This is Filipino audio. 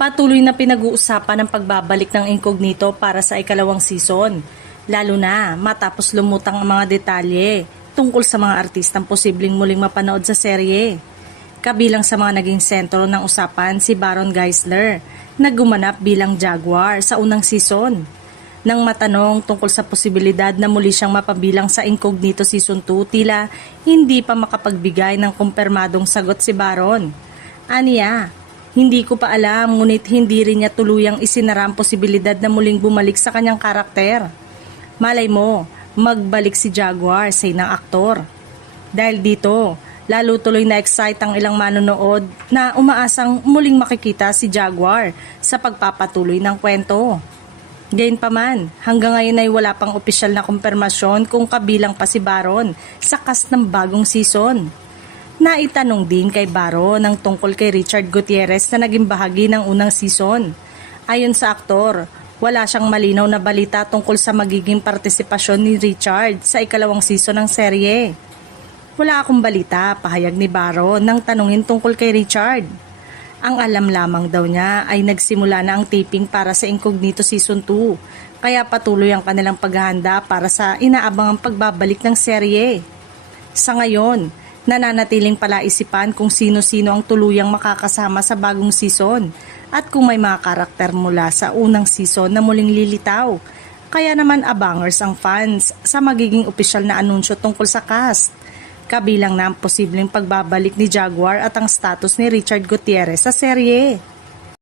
Patuloy na pinag-uusapan ang pagbabalik ng Incognito para sa ikalawang season, lalo na matapos lumutang ang mga detalye tungkol sa mga artistang posibleng muling mapanood sa serye. Kabilang sa mga naging sentro ng usapan si Baron Geisler na gumanap bilang Jaguar sa unang season. Nang matanong tungkol sa posibilidad na muli siyang mapabilang sa Incognito Season 2, tila hindi pa makapagbigay ng kumpirmadong sagot si Baron. Aniya, hindi ko pa alam, ngunit hindi rin niya tuluyang isinara ang posibilidad na muling bumalik sa kanyang karakter. Malay mo, magbalik si Jaguar, say ng aktor. Dahil dito, lalo tuloy na excite ang ilang manonood na umaasang muling makikita si Jaguar sa pagpapatuloy ng kwento. Gayunpaman, hanggang ngayon ay wala pang opisyal na kumpirmasyon kung kabilang pa si Baron sa cast ng bagong season. Naitanong din kay Baron ng tungkol kay Richard Gutierrez na naging bahagi ng unang season. Ayon sa aktor, wala siyang malinaw na balita tungkol sa magiging partisipasyon ni Richard sa ikalawang season ng serye. Wala akong balita, pahayag ni Baron nang tanungin tungkol kay Richard. Ang alam lamang daw niya ay nagsimula na ang taping para sa Incognito Season 2, kaya patuloy ang kanilang paghahanda para sa inaabangang pagbabalik ng serye. Sa ngayon, nananatiling palaisipan kung sino-sino ang tuluyang makakasama sa bagong season at kung may mga karakter mula sa unang season na muling lilitaw. Kaya naman abangers ang fans sa magiging opisyal na anunsyo tungkol sa cast. Kabilang na ang posibleng pagbabalik ni Jaguar at ang status ni Richard Gutierrez sa serye.